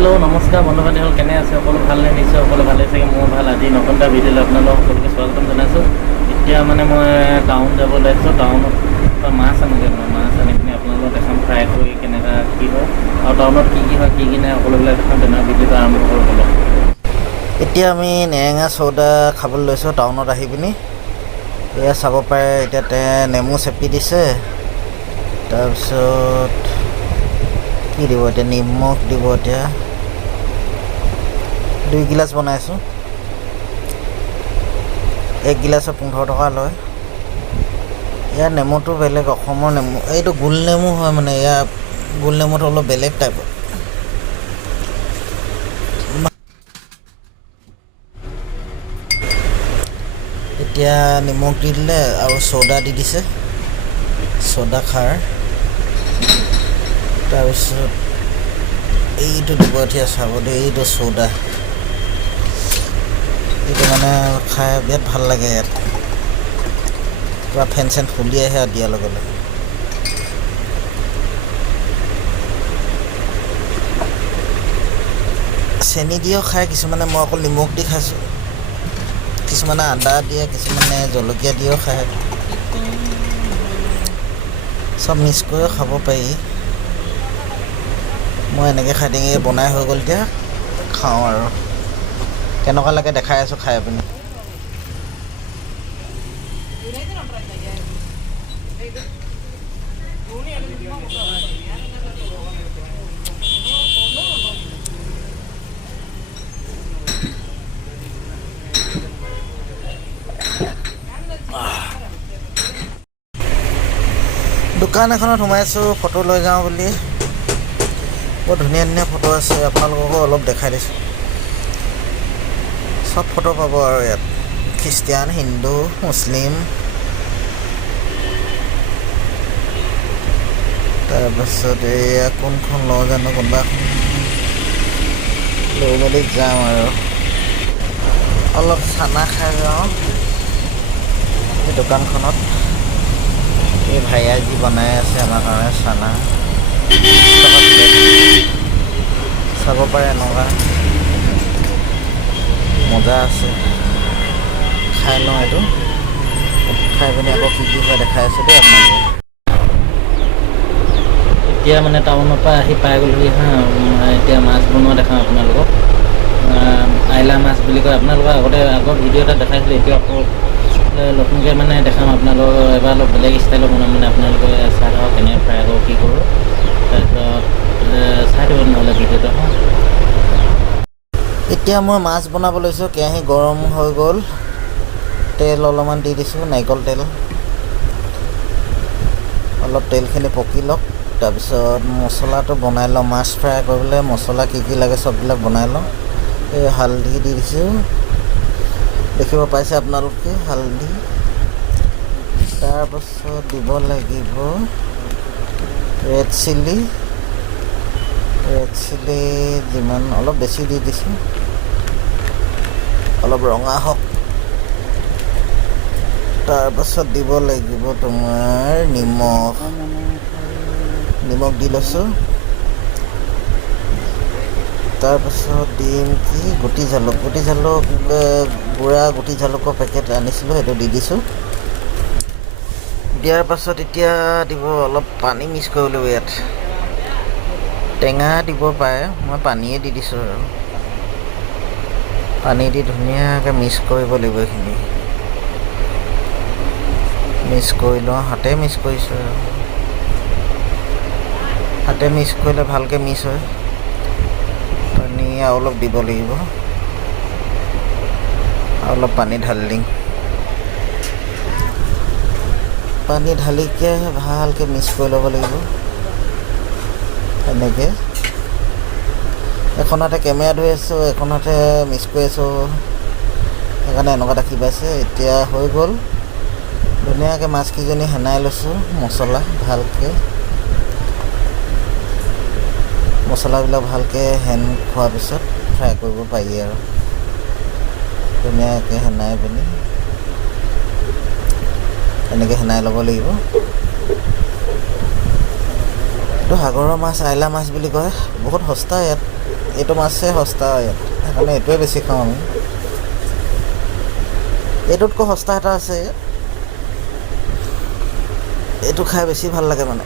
Hello' নমস্কাৰ বন্ধু বান্ধৱীসকল, কেনে আছে? সকলো ভালনে? নিশ্চয় সকলো ভালে চাগে। মোৰ ভাল। আজি নতুন এটা ভিডিঅ'লৈ আপোনালোকক সকলোকে স্বাগতম জনাইছোঁ। এতিয়া মানে মই টাউন যাব ওলাইছোঁ। টাউনত মাছ আনোগৈ। মাছ আনি পিনি আপোনালোকক দেখাম ফ্ৰাই কৰি কেনেকুৱা কি হয়, আৰু টাউনত কি হয় কি নাই সকলোবিলাক দেখাম। তেনেকুৱা ভিডিঅ'টো আৰম্ভ কৰোঁ ব'লক। এতিয়া আমি নেৰেঙা চৌদা খাবলৈ লৈছোঁ টাউনত আহি পিনি। এয়া চাব পাৰে, এতিয়া নেমু চেপি দিছে। তাৰপিছত কি দিব এতিয়া? নিমখ দিব। এতিয়া 2 গিলাচ বনাইছোঁ। 1 গিলাচত 15 টকা লয়। ইয়াৰ নেমুটো বেলেগ, অসমৰ নেমু। এইটো গোল নেমু হয়, মানে ইয়াৰ গোল নেমুটো অলপ বেলেগ টাইপৰ। এতিয়া নিমখ দি দিলে আৰু চ'দা দি দিছে, চ'দা খাৰ। তাৰপিছত এইটো দিব। এতিয়া চাব দেই, এইটো চ'দা। এইটো মানে খাই বিৰাট ভাল লাগে। ইয়াত পূৰা ফেন চেন ফুলি আহে আৰু দিয়াৰ লগে লগে। চেনি দিও খায় কিছুমানে, মই অকল নিমখ দি খাইছোঁ। কিছুমানে আদা দিয়ে, কিছুমানে জলকীয়া দিও খায়। চব মিক্স কৰিও খাব পাৰি। মই এনেকৈ খাই দিওঁ। বনাই হৈ গ'ল, এতিয়া খাওঁ আৰু কেনেকুৱা লাগে দেখাই আছোঁ খাই পিনি। দোকান এখনত সোমাইছোঁ ফটো লৈ যাওঁ বুলি। বৰ ধুনীয়া ধুনীয়া ফটো আছে, আপোনালোককো অলপ দেখাই দিছোঁ। চব ফটো পাব আৰু ইয়াত, খ্ৰীষ্টিয়ান, হিন্দু, মুছলিম। তাৰপাছত এয়া কোনখন লওঁ জানো, কোনোবা লৈ মেলি যাওঁ আৰু অলপ চানা খাই যাওঁ এই দোকানখনত। এই ভাইয়া যি বনাই আছে আমাৰ কাৰণে চানা, 20 টকা প্লেট। চাব পাৰে, এনেকুৱা মজা আছে। খাই লওঁ এইটো, খাই পিনি আকৌ কি কি হয় দেখাই আছোঁ দেই আপোনালোকক। এতিয়া মানে টাউনৰ পৰা আহি পাই গ'লোহি হা। এতিয়া মাছ বনোৱা দেখাওঁ আপোনালোকক। আইলা মাছ বুলি কয়। আপোনালোকৰ আগৰ ভিডিঅ' এটা দেখাইছিলোঁ। এতিয়া আকৌ নতুনকৈ মানে দেখাম আপোনালোকক। এবাৰ অলপ বেলেগ ষ্টাইলত বনাম, মানে আপোনালোকে চাই থাকক কেনেকৈ ফ্ৰাই কৰোঁ, কি কৰোঁ। তাৰপিছত চাই দিব নহ'লে ভিডিঅ'টো হা। এতিয়া মই মাছ বনাব লৈছোঁ। কেৰাহী গৰম হৈ গ'ল, তেল অলপমান দি দিছোঁ, নাৰিকল তেল। অলপ তেলখিনি পকি লওক। তাৰপিছত মছলাটো বনাই লওঁ। মাছ ফ্ৰাই কৰিবলৈ মছলা কি কি লাগে চববিলাক বনাই লওঁ। এই হালধি দি দিছোঁ, দেখিব পাইছে আপোনালোকে, হালধি। তাৰপাছত দিব লাগিব ৰেড চিলি যিমান, অলপ বেছি দি দিছোঁ, অলপ ৰঙা হওক। তাৰপাছত দিব লাগিব তোমাৰ নিমখ দি লৈছোঁ। তাৰপাছত দিম কি, গুটি জালুক গুড়া গুটি জালুকৰ পেকেট আনিছিলোঁ, সেইটো দি দিছোঁ। দিয়াৰ পাছত এতিয়া দিব অলপ পানী মিক্স কৰিব লাগিব। ইয়াত টেঙা দিব পাৰে, মই পানীয়ে দি দিছোঁ আৰু পানী দি ধুনীয়াকৈ মিক্স কৰিব লাগিব। এইখিনি মিক্স কৰি লওঁ, হাতে মিক্স কৰিছোঁ আৰু হাতে মিক্স কৰিলে ভালকৈ মিক্স হয়। পানী আৰু অলপ দিব লাগিব, আৰু অলপ পানী ঢালি দিম। পানী ঢালিকৈ ভালকৈ মিক্স কৰি ল'ব লাগিব। এনেকৈ এখন হাতে কেমেৰা ধৰি আছোঁ, এখন হাতে মিক্স কৰি আছোঁ, সেইকাৰণে এনেকুৱা দেখি পাইছে। এতিয়া হৈ গ'ল। ধুনীয়াকৈ মাছকেইজনী সানাই লৈছোঁ, মছলাবিলাক ভালকৈ হেন খোৱাৰ পিছত ফ্ৰাই কৰিব পাৰি আৰু ধুনীয়াকৈ সানাই পিনি এনেকৈ সানাই ল'ব লাগিব। এইটো সাগৰৰ মাছ, আইলা মাছ বুলি কয়। বহুত সস্তা ইয়াত। এইটো মাছহে সস্তা ইয়াত, সেইকাৰণে এইটোৱে বেছি খাওঁ আমি। এইটোতকৈ সস্তা এটা আছে, এইটো খাই বেছি ভাল লাগে মানে,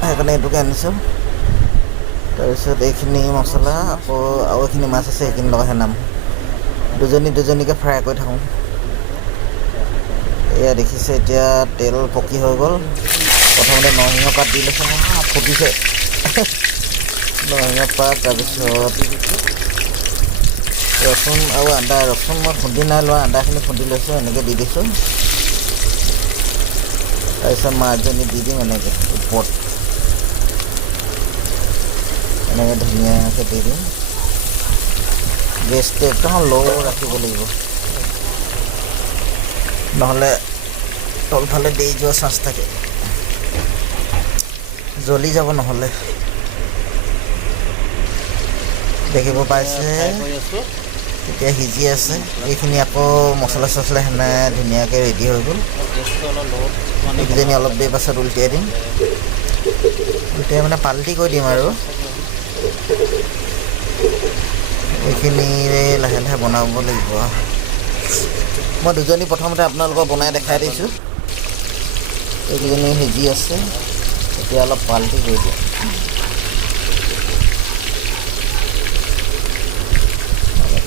সেইকাৰণে এইটোকে আনিছোঁ। তাৰপিছত এইখিনি মছলা, আকৌ আৰু এইখিনি মাছ আছে, সেইখিনি লগতহে নাম। দুজনীকৈ ফ্ৰাই কৰি থাকোঁ। এয়া দেখিছে, এতিয়া তেল পকি হৈ গ'ল। প্ৰথমতে নৰসিংহ পাত দি লৈছোঁ, ফুটিছে নৰসিংহ পাত, তাৰপিছত ৰচুন আৰু আদা। ৰচুন মই খুন্দি নাই লোৱা, আদাখিনি খুন্দি লৈছোঁ, এনেকৈ দি দিছোঁ। তাৰপিছত মাছজনী দি দিম এনেকৈ ওপৰত, এনেকৈ ধুনীয়াকৈ দি দিম। গেছটো একদম ল' ৰাখিব লাগিব, নহ'লে তলফালে দেই যোৱা চান্স থাকে, জ্বলি যাব নহ'লে। দেখিব পাইছে এতিয়া সিজি আছে। এইখিনি আকৌ মছলা চছলা সেনে ধুনীয়াকৈ ৰেডি হৈ গ'ল। এইকেইজনী অলপ দেৰি পাছত উলটিয়াই দিম, উলটিয়াই মানে পাল্টি কৰি দিম আৰু। এইখিনিৰে লাহে লাহে বনাব লাগিব। মই দুজনী প্ৰথমতে আপোনালোকক বনাই দেখাই দিছোঁ। এইকেইজনী সিজি আছে, এতিয়া অলপ পাল্টি কৰি দিওঁ।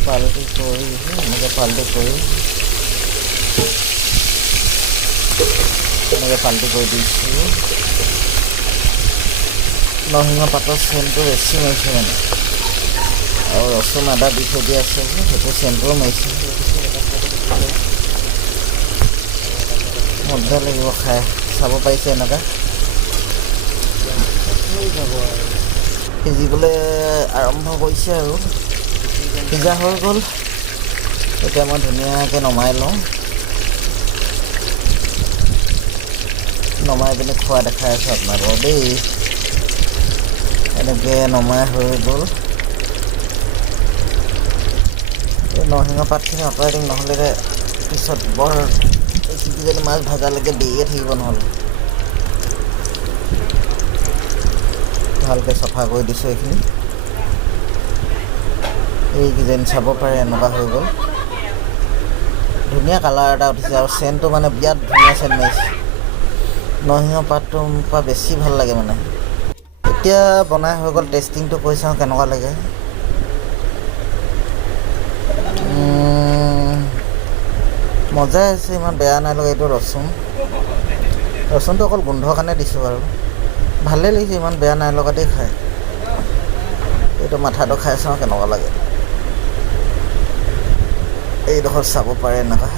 পাল্টি কৰি এনেকৈ পাল্টি কৰি এনেকৈ পাল্টি কৰি দিছোঁ। নৰসিংহ পাতৰ চেণ্টটো বেছি মাৰিছে মানে, আৰু ৰচুন আদা দি থৈ দিয়া আছে যে, সেইটো চেণ্টটোও মাৰিছে। মজা লাগিব খাই, চাব পাৰিছে এনেকুৱা সিজিবলৈ আৰম্ভ কৰিছে আৰু। সিজা হৈ গ'ল, এতিয়া মই ধুনীয়াকৈ নমাই লওঁ। নমাই পিনি খোৱা দেখাই আছোঁ আপোনালোকক দেই। এনেকৈ নমাই হৈ গ'ল। এই নৰসিংহ পাতখিনি আঁতৰাই দিম, নহ'লে পিছত বৰ এইকেইজনী মাছ ভাজালৈকে দেৰিয়ে থাকিব। নহ'লে ভালকৈ চফা কৰি দিছোঁ এইখিনি। এইকেইজনী চাব পাৰে এনেকুৱা হৈ গ'ল, ধুনীয়া কালাৰ এটা উঠিছে, আৰু চেণ্টটো মানে বিৰাট ধুনীয়া চেণ্ট মাৰিছে। নৰসিংহ পাতটো পৰা বেছি ভাল লাগে মানে। এতিয়া বনাই হৈ গ'ল, টেষ্টিংটো কৰি চাওঁ কেনেকুৱা লাগে। মজাই আছে, ইমান বেয়া নাই লগা। এইটো ৰচুনটো অকল গোন্ধৰ কাৰণে দিছোঁ আৰু, ভালেই লাগিছে, ইমান বেয়া নাই লগা দেই খাই। এইটো মাথাটো খাই চাওঁ কেনেকুৱা লাগে। এইডোখৰ চাব পাৰে এনেকুৱা,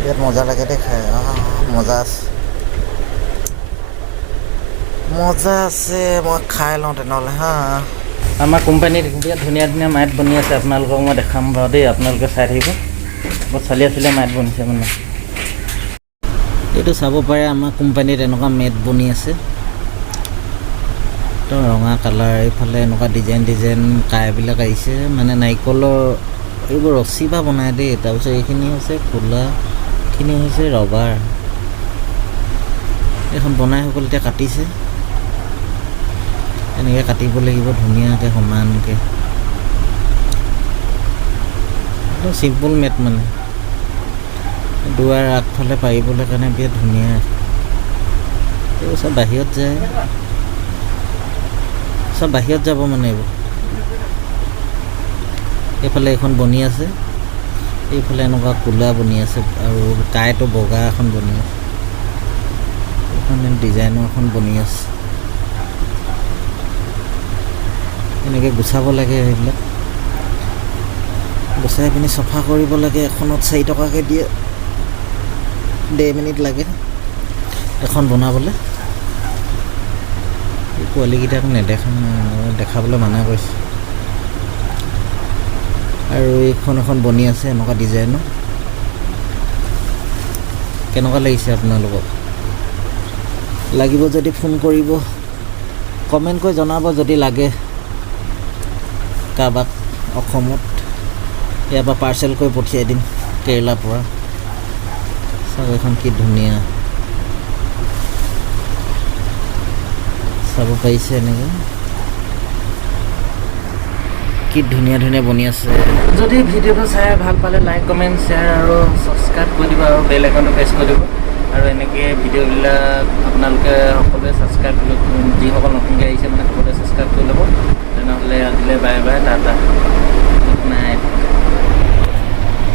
বিৰাট মজা লাগে দেই খাই। মজা আছে, মজা আছে। মই খাই লওঁ তেনেহ'লে হা। আমাৰ কোম্পানীত বিৰাট ধুনীয়া ধুনীয়া মাইট বনি আছে, আপোনালোকক মই দেখাম বাৰু দেই, আপোনালোকে চাই থাকিব। বৰ চালিয়া চালিয়া মাইট বনিছে মানে। এইটো চাব পাৰে, আমাৰ কোম্পানীত এনেকুৱা মেট বনি আছে, তো ৰঙা কালাৰ, এইফালে এনেকুৱা ডিজাইন কাইবিলাক আহিছে, মানে নাৰিকলৰ এইবোৰ ৰছী বা বনাই দেই। তাৰপিছত এইখিনি হৈছে ক'লাখিনি হৈছে ৰবাৰ। এইখন বনাই হৈ গ'ল, এতিয়া কাটিছে। এনেকৈ কাটিব লাগিব ধুনীয়াকৈ সমানকৈ, একদম চিম্পুল মেট মানে। দুৱাৰ আগফালে পাৰিবলৈ কাৰণে বিৰাট ধুনীয়া। এইবোৰ চব বাহিৰত যায়, চব বাহিৰত যাব মানে এইবোৰ। এইফালে এখন বনি আছে, এইফালে এনেকুৱা ক'লা বনি আছে, আৰু কাইটো বগা এখন বনি আছে, এইখন ডিজাইনৰ এখন বনি আছে। এনেকৈ গুচাব লাগে, সেইবিলাক গুচাই পিনি চফা কৰিব লাগে। এখনত 4 টকাকৈ দিয়ে, 1.5 মিনিট লাগে এখন বনাবলৈ। এই পোৱালিকেইটাক দেখাবলৈ মানা কৰিছে। আৰু এইখন এখন বনি আছে এনেকুৱা ডিজাইনৰ। কেনেকুৱা লাগিছে আপোনালোকক? লাগিব যদি ফোন কৰিব, কমেণ্ট কৰি জনাব যদি লাগে কাৰোবাক অসমত। ইয়াৰ পৰা পাৰ্চেল কৰি পঠিয়াই দিম, কেৰেলাৰ পৰা। চাব এখন কি ধুনীয়া, চাব পাৰিছে এনেকৈ। কি ধুনীয়া ধুনীয়া বনি আছে। যদি ভিডিঅ'টো চাই ভাল পালে লাইক কমেণ্ট শ্বেয়াৰ আৰু ছাবস্ক্ৰাইব কৰি দিব আৰু বেল আইকনটো প্ৰেছ কৰি দিব আৰু এনেকৈ ভিডিঅ'বিলাক আপোনালোকে সকলোৱে ছাবস্ক্ৰাইব যিসকল নতুনকৈ আহিছে মানে সকলোৱে ছাবস্ক্ৰাইব কৰি ল'ব। তেনেহ'লে আজিলৈ বাই বাই টাটা।